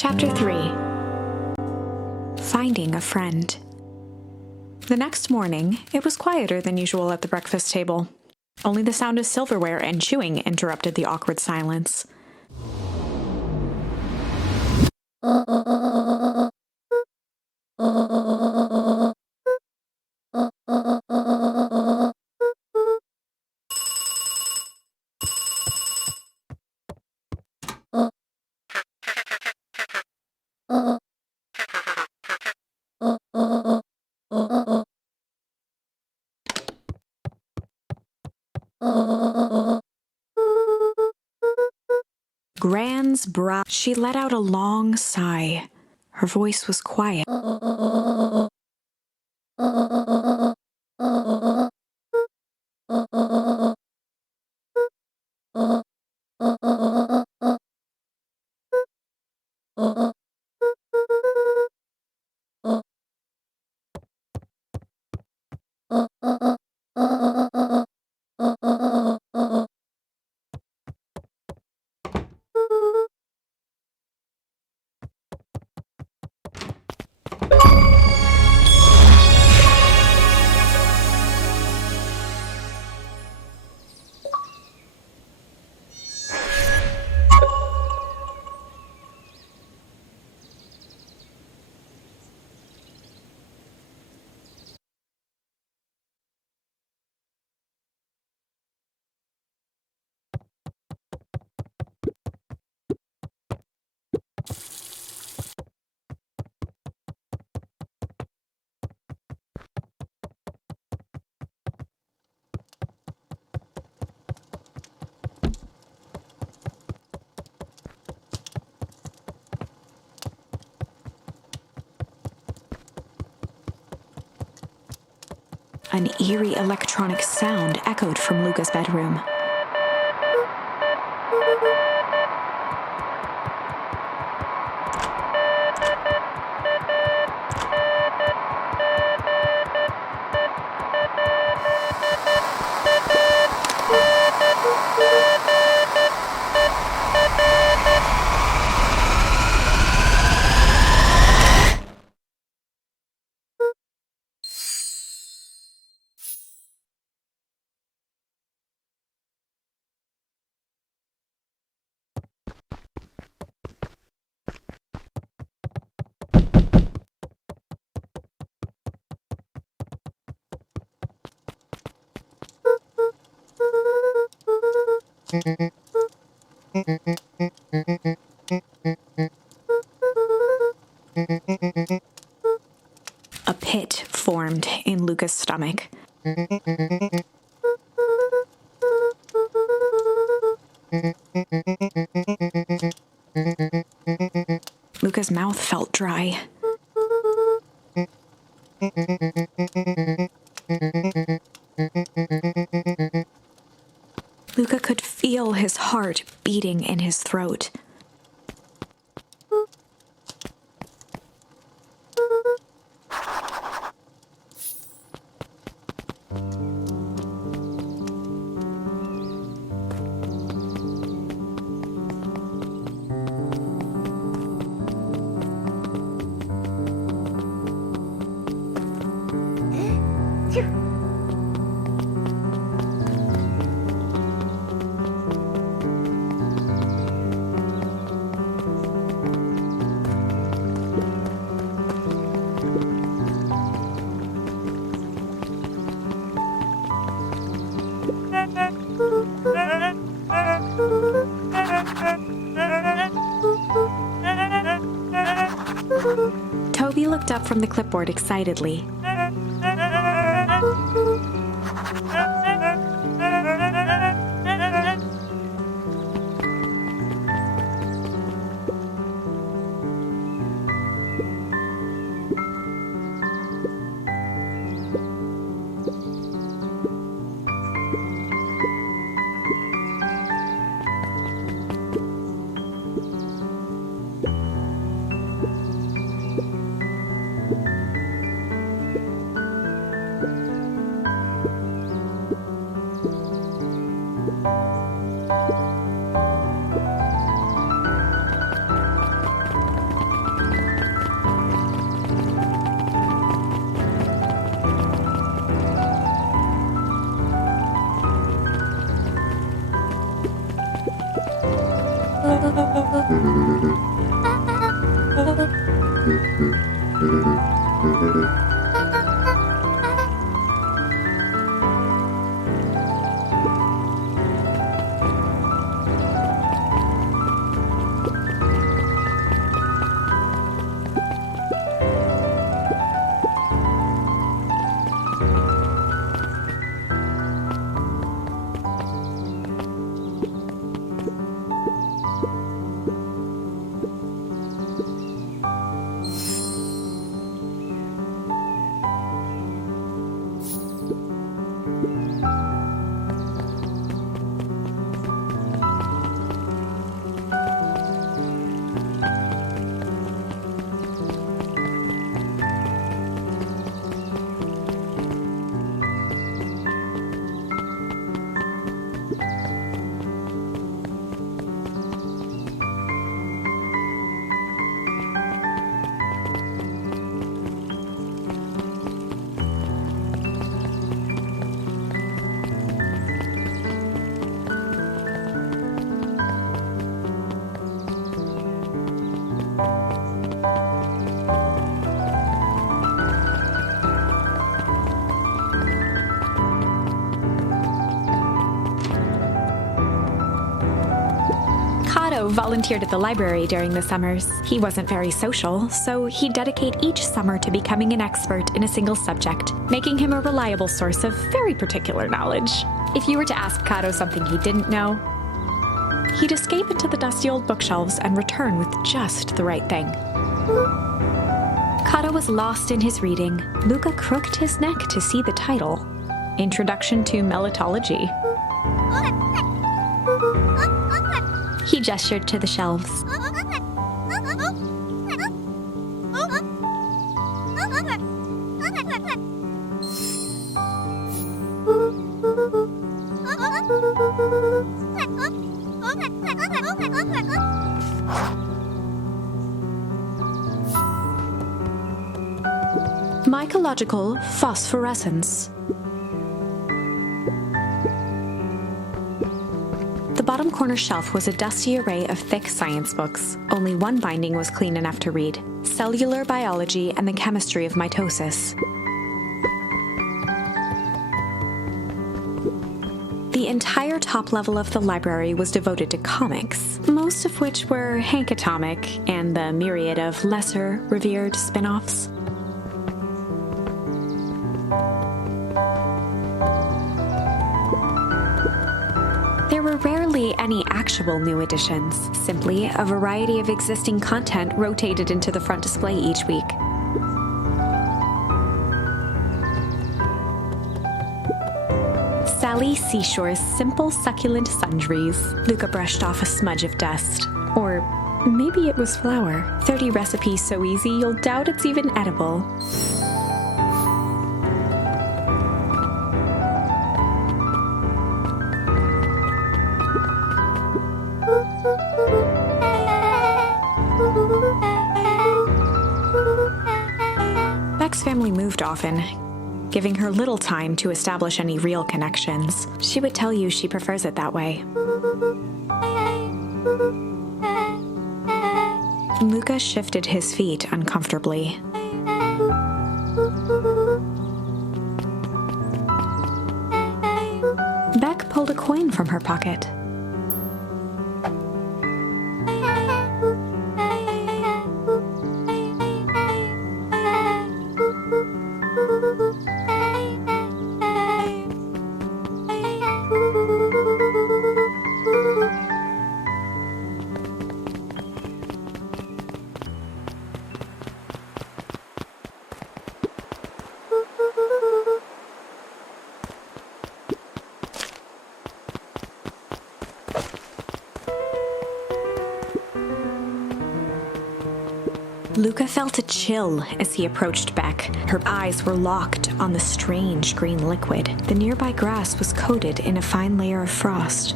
Chapter 3. Finding a Friend. The next morning, it was quieter than usual at the breakfast table. Only the sound of silverware and chewing interrupted the awkward silence. Gran's brow. She let out a long sigh. Her voice was quiet. An eerie electronic sound echoed from Luca's bedroom. A pit formed in Luca's stomach. Luca's mouth felt dry. Luca could feel his heart beating in his throat. Toby looked up from the clipboard excitedly. Otto volunteered at the library during the summers. He wasn't very social, so he'd dedicate each summer to becoming an expert in a single subject, making him a reliable source of very particular knowledge. If you were to ask Kato something he didn't know, he'd escape into the dusty old bookshelves and return with just the right thing. Kato was lost in his reading. Luca crooked his neck to see the title, Introduction to Melitology. He gestured to the shelves. Mycological phosphorescence. The bottom corner shelf was a dusty array of thick science books. Only one binding was clean enough to read: Cellular Biology and the Chemistry of Mitosis. The entire top level of the library was devoted to comics, most of which were Hank Atomic and the myriad of lesser, revered spin-offs. There were rarely any actual new editions, simply a variety of existing content rotated into the front display each week. Sally Seashore's Simple Succulent Sundries. Luca brushed off a smudge of dust. Or maybe it was flour. 30 recipes so easy you'll doubt it's even edible. Beck's family moved often, giving her little time to establish any real connections. She would tell you she prefers it that way. Luca shifted his feet uncomfortably. Beck pulled a coin from her pocket. Luca felt a chill as he approached Beck. Her eyes were locked on the strange green liquid. The nearby grass was coated in a fine layer of frost.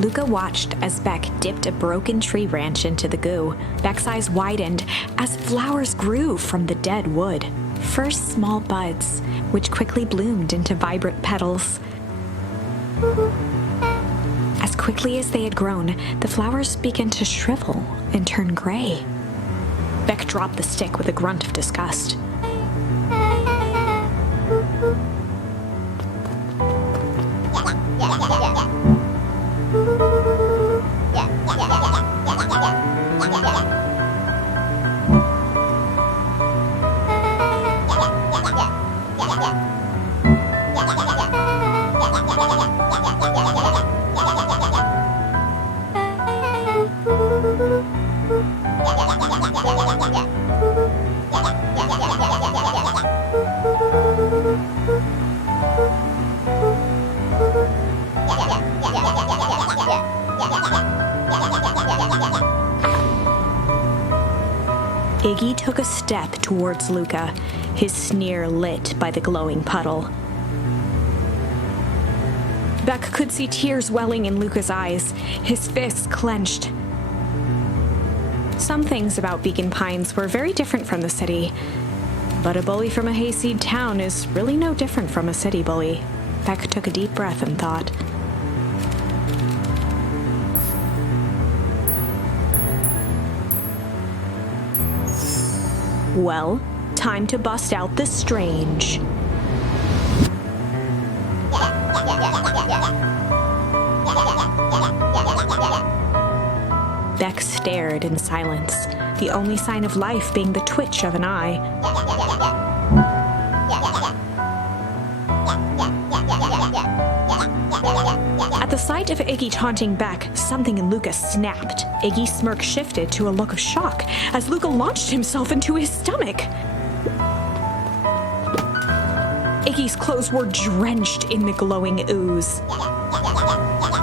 Luca watched as Beck dipped a broken tree branch into the goo. Beck's eyes widened as flowers grew from the dead wood. First small buds, which quickly bloomed into vibrant petals. As quickly as they had grown, the flowers began to shrivel and turn gray. Beck dropped the stick with a grunt of disgust. Iggy took a step towards Luca, his sneer lit by the glowing puddle. Beck could see tears welling in Luca's eyes, his fists clenched. Some things about Beacon Pines were very different from the city, but a bully from a hayseed town is really no different from a city bully. Beck took a deep breath and thought. Well, time to bust out the strange. Beck stared in silence, the only sign of life being the twitch of an eye. At the sight of Iggy taunting Beck, something in Luca snapped. Iggy's smirk shifted to a look of shock as Luca launched himself into his stomach. Iggy's clothes were drenched in the glowing ooze.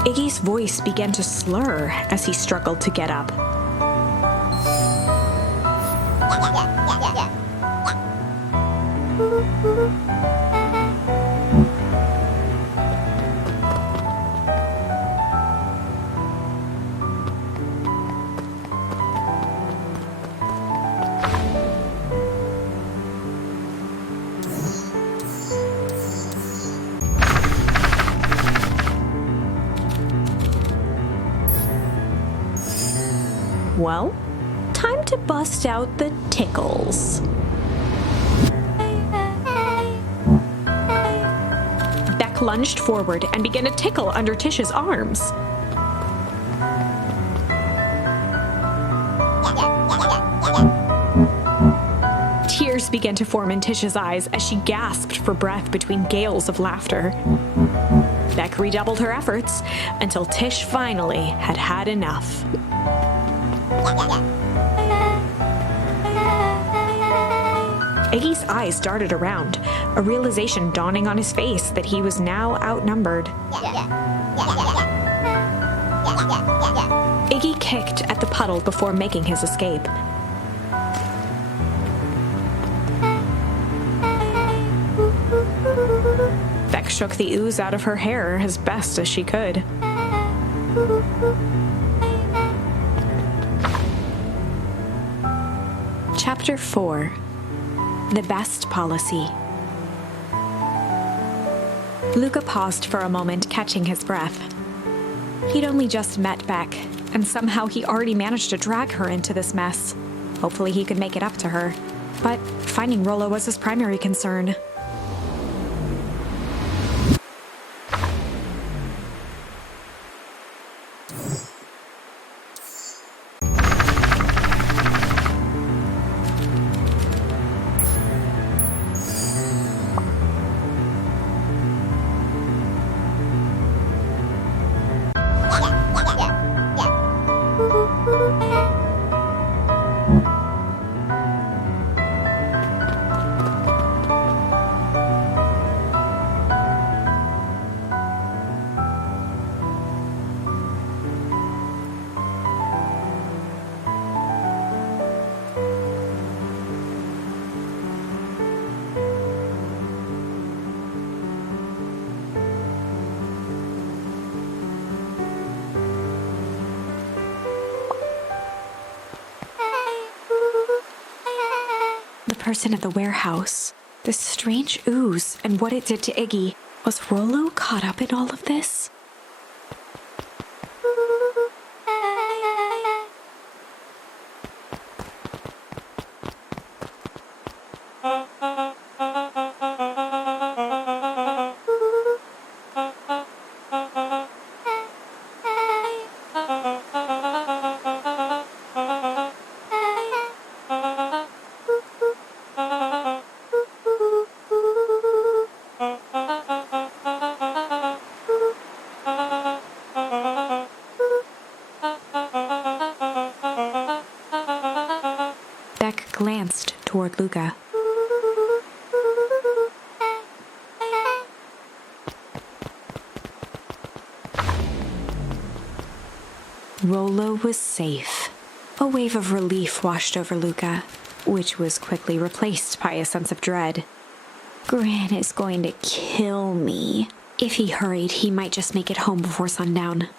Iggy's voice began to slur as he struggled to get up. Well, time to bust out the tickles. Beck lunged forward and began to tickle under Tish's arms. Tears began to form in Tish's eyes as she gasped for breath between gales of laughter. Beck redoubled her efforts until Tish finally had had enough. Iggy's eyes darted around, a realization dawning on his face that he was now outnumbered. Iggy kicked at the puddle before making his escape. Beck shook the ooze out of her hair as best as she could. Chapter 4. The Best Policy. Luca paused for a moment, catching his breath. He'd only just met Beck, and somehow he already managed to drag her into this mess. Hopefully he could make it up to her. But finding Rollo was his primary concern. person at the warehouse. This strange ooze and what it did to Iggy. Was Rollo caught up in all of this? Beck glanced toward Luca. Rollo was safe. A wave of relief washed over Luca, which was quickly replaced by a sense of dread. Gran is going to kill me. If he hurried, he might just make it home before sundown.